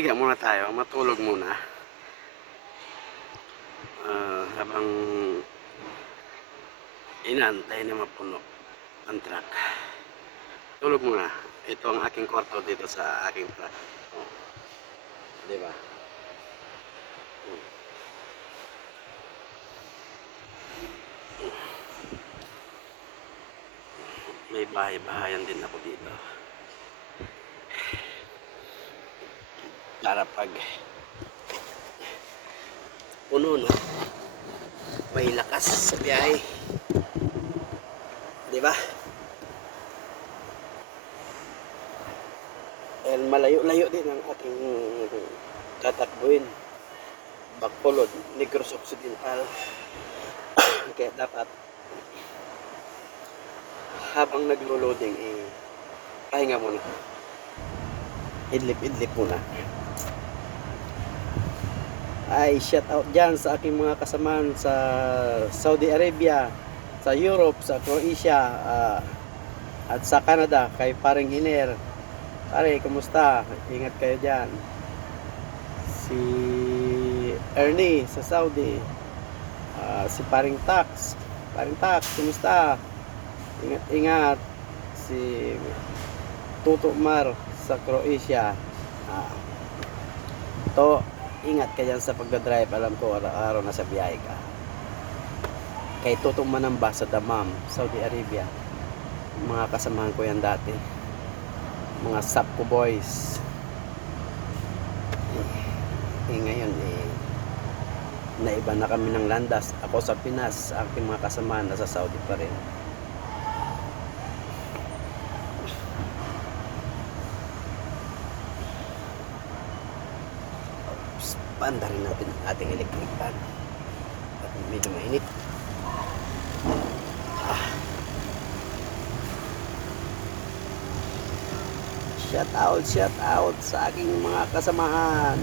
Pahiga muna tayo, matulog muna. Habang inaantay na mapuno ang truck. Tulog muna. Ito ang aking kwarto dito sa aking truck. Oh, di ba? May bahay-bahayan din ako dito. Para pag puno na, may lakas sa biyahe. Di ba? And malayo-layo din ang ating tatakbuhin. Bacolod, Negros Occidental. Kaya dapat habang naglo-loading, pahinga muna. Idlip-idlip muna. Ay, shout out dyan sa aking mga kasamaan sa Saudi Arabia, sa Europe, sa Croatia, at sa Canada, kay Paring Iner. Pare, kumusta? Ingat kayo dyan. Si Ernie sa Saudi, si Paring Tax, kumusta? Ingat-ingat. Si Tuto Mar sa Croatia. Ingat ka dyan sa pagdadrive. Alam ko araw-araw na sa biyahe ka. Kay Tutong Manamba sa Dammam, Saudi Arabia. Mga kasamahan ko yan dati. Mga Sapco boys. Ngayon naiba na kami ng landas. Ako sa Pinas, aking mga kasamahan nasa Saudi pa rin. Panda rin natin ating electric fan at medyo mainit. Shout out sa aking mga kasamahan.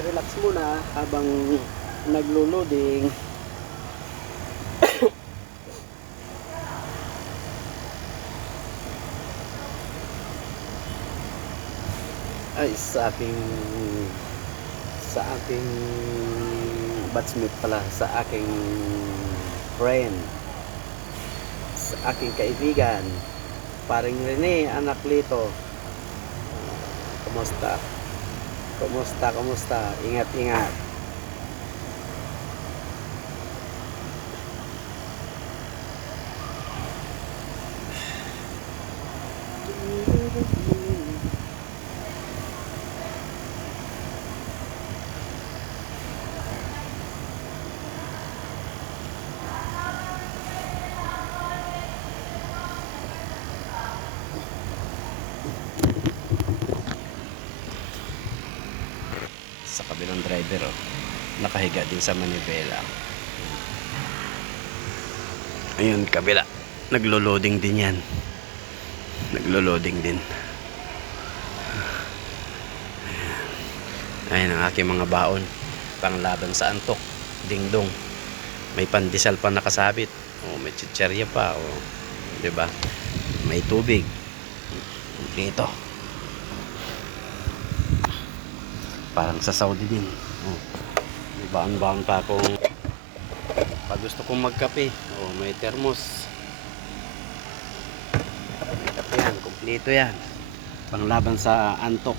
Relax muna habang naglo-loading. Ay, sa aking batchmate pala, sa aking friend, sa aking kaibigan, Paring Rene, anak Lito. Kumusta? Ingat. Sa kabilang driver, nakahiga din sa manibela. Ayun, kabila, naglo-loading din yan. Ayun ang aking mga baon, panglaban sa antok. Dingdong, may pandesal pa nakasabit, may chicherya pa, diba? May tubig dito. Parang sa Saudi din. May baon-baon pa akong pag gusto kong magkape. May thermos. May kape yan. Kompleto yan. Panglaban sa antok.